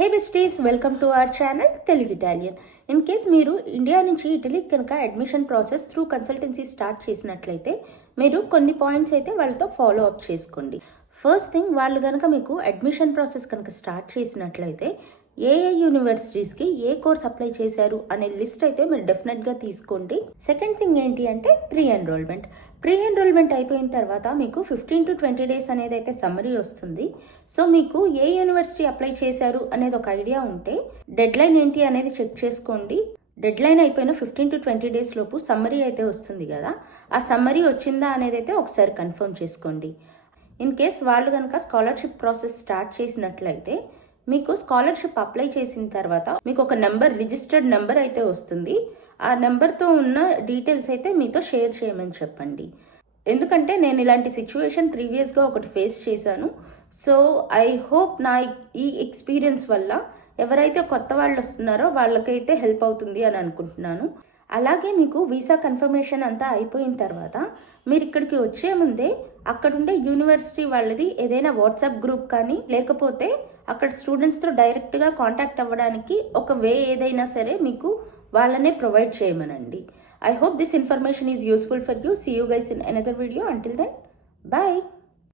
Hey besties, welcome to our channel Telugu Italian. In case మీరు India నుంచి ఇటలీకి కనుక admission process through consultancy start చేసినట్లయితే మీరు కొన్ని పాయింట్స్ అయితే వాళ్ళతో ఫాలో అప్ చేసుకోండి. ఫస్ట్ థింగ్, వాళ్ళు కనుక మీకు అడ్మిషన్ ప్రాసెస్ కనుక స్టార్ట్ చేసినట్లయితే ఏ యూనివర్సిటీస్కి ఏ కోర్స్ అప్లై చేశారు అనే లిస్ట్ అయితే మీరు డెఫినెట్గా తీసుకోండి. సెకండ్ థింగ్ ఏంటి అంటే ప్రీ ఎన్రోల్మెంట్ అయిపోయిన తర్వాత మీకు 15 to 20 days అనేది అయితే సమ్మరీ వస్తుంది. సో మీకు ఏ యూనివర్సిటీ అప్లై చేశారు అనేది ఒక ఐడియా ఉంటే డెడ్ లైన్ ఏంటి అనేది చెక్ చేసుకోండి. డెడ్ లైన్ అయిపోయిన 15 to 20 days లోపు సమ్మరీ అయితే వస్తుంది కదా, ఆ సమ్మరీ వచ్చిందా అనేది అయితే ఒకసారి కన్ఫర్మ్ చేసుకోండి. ఇన్ కేస్ వాళ్ళు కనుక స్కాలర్షిప్ ప్రాసెస్ స్టార్ట్ చేసినట్లయితే మీకు స్కాలర్షిప్ అప్లై చేసిన తర్వాత మీకు ఒక నెంబర్, రిజిస్టర్డ్ నెంబర్ అయితే వస్తుంది. ఆ నెంబర్తో ఉన్న డీటెయిల్స్ అయితే మీతో షేర్ చేయమని చెప్పండి. ఎందుకంటే నేను ఇలాంటి సిచ్యువేషన్ ప్రీవియస్గా ఒకటి ఫేస్ చేశాను. సో ఐ హోప్ నా ఈ ఎక్స్పీరియన్స్ వల్ల ఎవరైతే కొత్త వాళ్ళు వస్తున్నారో వాళ్ళకైతే హెల్ప్ అవుతుంది అని అనుకుంటున్నాను. అలాగే మీకు వీసా కన్ఫర్మేషన్ అంతా అయిపోయిన తర్వాత మీరు ఇక్కడికి వచ్చే ముందే అక్కడుండే యూనివర్సిటీ వాళ్ళది ఏదైనా వాట్సాప్ గ్రూప్ కానీ లేకపోతే అక్కడ స్టూడెంట్స్తో డైరెక్ట్గా కాంటాక్ట్ అవ్వడానికి ఒక వే ఏదైనా సరే మీకు వాళ్ళనే ప్రొవైడ్ చేయమనండి. I hope this information is useful for you. See you guys in another video. Until then, bye.